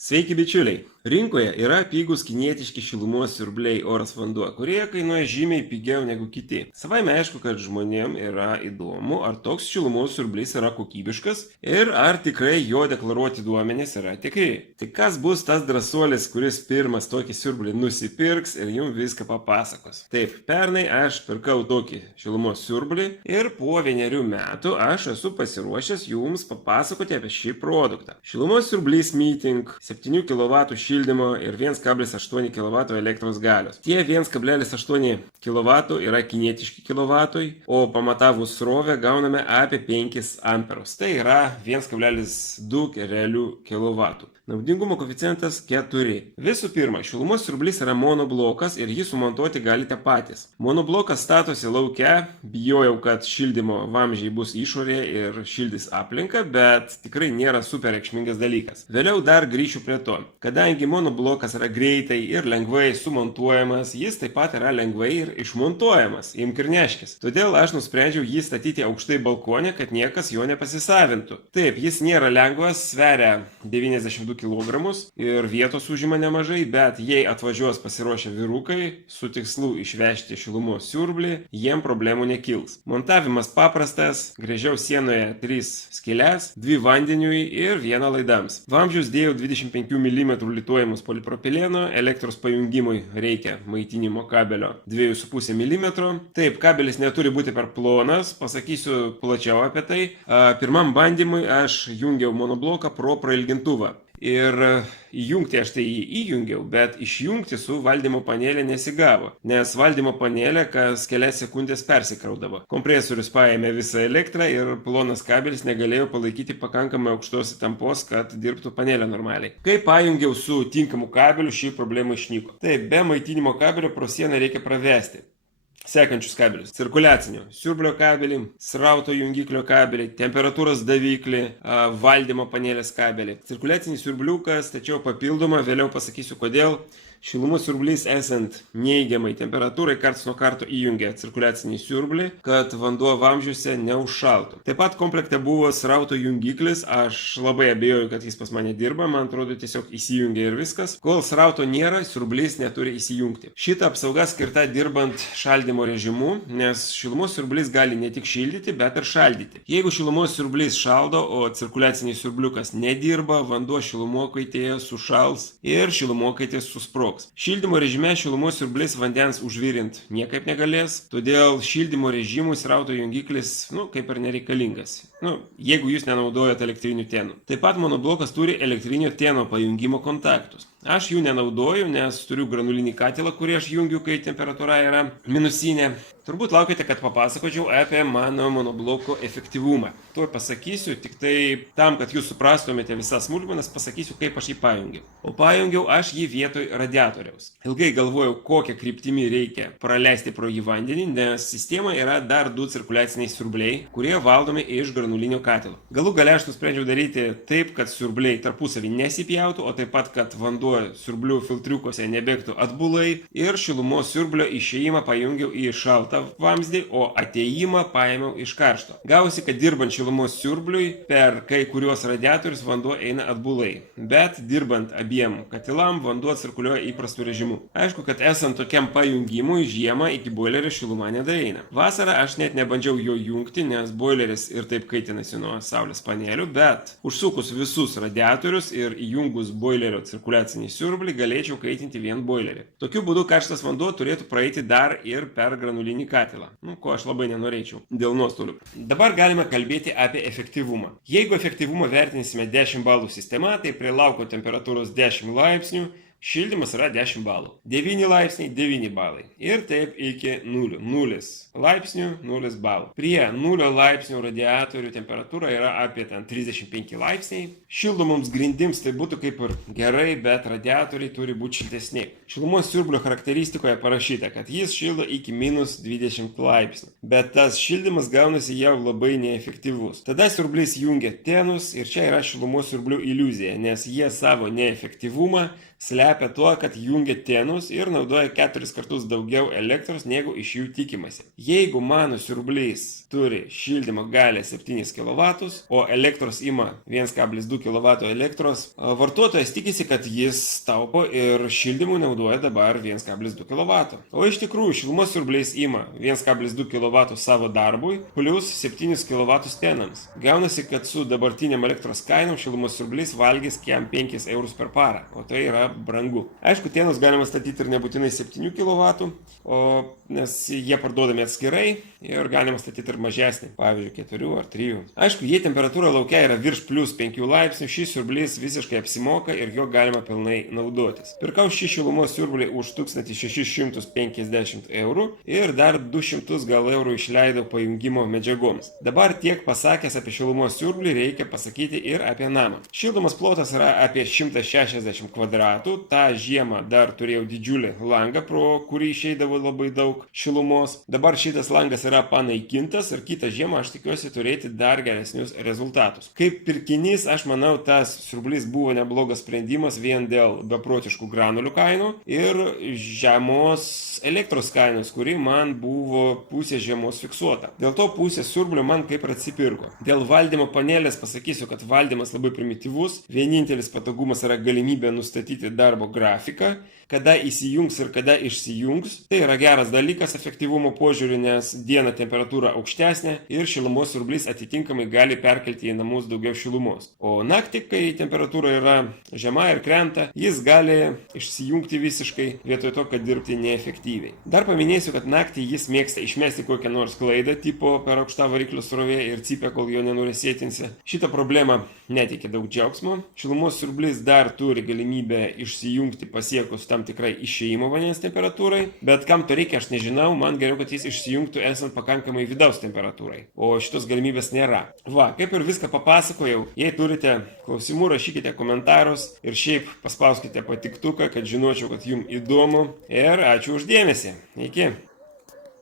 Sveiki bičiuliai! Rinkoje yra pigūs kinietiški šilumos siurbliai oras vanduo, kurie kainuoja žymiai pigiau negu kiti. Savaime aišku, kad žmonėm yra įdomu, ar toks šilumos siurblys yra kokybiškas ir ar tikrai jo deklaruoti duomenys yra tikri. Tai kas bus tas drąsuolis, kuris pirmas tokį siurblį nusipirks ir jums viską papasakos? Taip, pernai aš pirkau tokį šilumos siurblį ir po 1 metų aš esu pasiruošęs jums papasakoti apie šį produktą. Šilumos siurblys Meeting 7 kW šildymo ir 1,8 kW elektros galios. Tie 1,8 kW yra kinietiški kilovatai, o pamatavus srovę gauname apie 5 amperus. Tai yra 1,2 realių kW. Naudingumo koeficientas 4. Visų pirma, šilumos siurblys yra monoblokas ir jį sumontuoti galite patys. Monoblokas statosi lauke, bijojau, kad šildymo vamzdžiai bus išorėje ir šildys aplinką, bet tikrai nėra super reikšmingas dalykas. Vėliau dar grįšiu prie to. Kadangi monoblokas yra greitai ir lengvai sumontuojamas, jis taip pat yra lengvai ir išmontuojamas, imk ir neškis. Todėl aš nusprendžiau jį statyti aukštai balkone, kad niekas jo nepasisavintų. Taip, jis nėra lengvas, sveria 92 kg ir vietos užima nemažai, bet jei atvažiuos pasiruošę vyrukai su tikslu išvežti šilumos siurblį, jiem problemų nekils. Montavimas paprastas, gręžiau sienoje 3 skyles, 2 vandeniui ir 1 laidams. Vamzdžius dėjau 25 mm lituojamus polipropileno, elektros pajungimui reikia maitinimo kabelio 2,5 mm. Taip, kabelis neturi būti per plonas, pasakysiu plačiau apie tai. Pirmam bandymui aš jungiau monobloką pro prailgintuvą. Ir įjungti aš tai jį įjungiau, bet išjungti su valdymo panelė nesigavo, nes valdymo panelė kas kelias sekundės persikraudavo. Kompresorius paėmė visą elektrą ir plonas kabelis negalėjo palaikyti pakankamai aukštos įtampos, kad dirbtų panelė normaliai. Kai pajungiau su tinkamu kabeliu, ši problema išnyko. Taip, be maitinimo kabelio pro sieną reikia pravesti sekančius kabelius: cirkuliacinio siurblio kabelį, srauto jungiklio kabelį, temperatūros daviklį, valdymo panelės kabelį. Cirkuliacinis siurbliukas, tačiau papildoma, vėliau pasakysiu kodėl. Šilumos siurblys esant neigiamai temperatūrai karts nuo karto įjungia cirkuliacinį siurblį, kad vanduo vamzdžiuose neužšaltų. Taip pat komplekte buvo srauto jungiklis, aš labai abejoju, kad jis pas mane dirba, man atrodo tiesiog įsijungia ir viskas. Kol srauto nėra, siurblys neturi įsijungti. Šita apsauga skirta dirbant šaldymo režimu, nes šilumos siurblys gali ne tik šildyti, bet ir šaldyti. Jeigu šilumos siurblys šaldo, o cirkuliacinis siurbliukas nedirba, vanduo šilumokaitėje sušals ir šilumokaitė susprogs. Šildymo režime šilumos siurblys vandens užvirint niekaip negalės, todėl šildymo režimui srauto jungiklis, kaip ir nereikalingas. Jeigu jūs nenaudojate elektrinių tenų. Taip pat monoblokas turi elektrinio teno pajungimo kontaktus. Aš jų nenaudoju, nes turiu granulinį katilą, kurį aš jungiu, kai temperatūra yra minusinė. Turbūt laukite, kad papasakočiau apie mano monobloko efektyvumą. Tuoj pasakysiu, tik tai tam, kad jūs suprastumėte visas smulkmenas, pasakysiu, kaip aš jį pajungiau. O pajungiau aš jį vietoj radiatoriaus. Ilgai galvojau, kokią kryptimį reikia praleisti pro jį vandenį, nes sistemoje yra dar 2 cirkuliaciniai siurbliai, kurie valdomi iš granulinio katilo. Galų gale aš nusprendžiau daryti taip, kad siurbliai tarpusavį nesipjautų, o taip pat, kad vanduo siurblių filtriukose nebėgtų atbulai, ir šilumos siurblio išėjimą pajungiau į šaltą vamzdį, o atėjimą paėmiau iš karšto. Gausi, kad dirbant šilumos siurbliui per kai kuriuos radiatorius vanduo eina atbulai, bet dirbant abiem katilam vanduo cirkuliuoja įprastu režimu. Aišku, kad esant tokiam pajungimui žiemą iki boilerio šiluma nedaeina. Vasarą aš net nebandžiau jo jungti, nes boileris ir taip kaitinasi nuo saulės panelių, bet užsukus visus radiatorius ir įjungus boilerio cirkuliacinį siurblį galėčiau kaitinti vien boilerį. Tokiu būdu karštas vanduo turėtų praeiti dar ir per granulinį katilą, ko aš labai nenorėčiau dėl nuostolių. Dabar galime kalbėti apie efektyvumą. Jeigu efektyvumą vertinsime 10 balų sistema, tai prie lauko temperatūros 10 laipsnių šildymas yra 10 balų. 9 laipsniai 9 balai. Ir taip iki 0. 0 laipsnių 0 balų. Prie 0 laipsnių radiatorių temperatūra yra apie 35 laipsniai. Šildomoms grindims tai būtų kaip ir gerai, bet radiatoriai turi būti šiltesni. Šilumos siurblio charakteristikoje parašyta, kad jis šildo iki -20 laipsnių. Bet tas šildymas gaunasi jau labai neefektyvus. Tada siurblys jungia tenus ir čia yra šilumos siurblių iliuzija, nes jie savo neefektyvumą slepia tuo, kad jungia tenus ir naudoja 4 kartus daugiau elektros, negu iš jų tikimasi. Jeigu mano siurblys turi šildymo galią 7 kW, o elektros ima 1,2 kW elektros, vartotojas tikisi, kad jis taupo ir šildymui naudoja dabar 1,2 kW. O iš tikrųjų šilumos siurblys ima 1,2 kW savo darbui plus 7 kW tenams. Gaunasi, kad su dabartiniam elektros kainom šilumos siurblys valgys kem 5 eurus per parą, o tai yra brangu. Aišku, tenus galima statyti ir nebūtinai 7 kW, nes jie parduodami atskirai ir galima statyti ir mažesnį, pavyzdžiui, 4 ar 3. Aišku, jei temperatūra laukia yra virš plus 5 laipsnių, šis siurblys visiškai apsimoka ir jo galima pilnai naudotis. Pirkau šį šilumos siurblį už 1650 eurų ir dar 200 gal eurų išleidau pajungimo medžiagoms. Dabar tiek pasakęs apie šilumos siurblį reikia pasakyti ir apie namą. Šildomas plotas yra apie 160 kvadratų, tą žiemą dar turėjau didžiulį langą, pro kurį išeidavo labai daug šilumos. Dabar šitas langas yra panaikintas ir kitą žiemą aš tikiuosi turėti dar geresnius rezultatus. Kaip pirkinys, aš manau, tas siurblys buvo neblogas sprendimas vien dėl beprotiškų granulių kainų ir žemos elektros kainos, kuri man buvo pusė žiemos fiksuota. Dėl to pusė siurblio man kaip ir atsipirko. Dėl valdymo panelės pasakysiu, kad valdymas labai primityvus. Vienintelis patogumas yra galimybė nustatyti darbo grafiką, kada įsijungs ir kada išsijungs. Tai yra geras dalykas efektyvumo požiūriu, nes dieną temperatūra aukštesnė ir šilumos siurblys atitinkamai gali perkelti į namus daugiau šilumos. O naktį, kai temperatūra yra žema ir krenta, jis gali išsijungti visiškai vietoj to, kad dirbti neefektyviai. Dar paminėsiu, kad naktį jis mėgsta išmesti kokią nors klaidą, tipo per aukštą variklio srovė ir cypia, kol jo nenuresėtinsi. Šitą problemą neteikia daug džiaugsmo. Šilumos siurblys dar turi galimybę išsijungti pasiekus tam tikrai išėjimo vandens temperatūrai, bet kam to reikia, aš nežinau, man geriau, kad jis išsijungtų esant pakankamai vidaus temperatūrai, o šitos galimybės nėra. Va, kaip ir viską papasakojau, jei turite klausimų, rašykite komentarus ir šiaip paspauskite patiktuką, kad žinočiau, kad jums įdomu ir ačiū už dėmesį. Iki.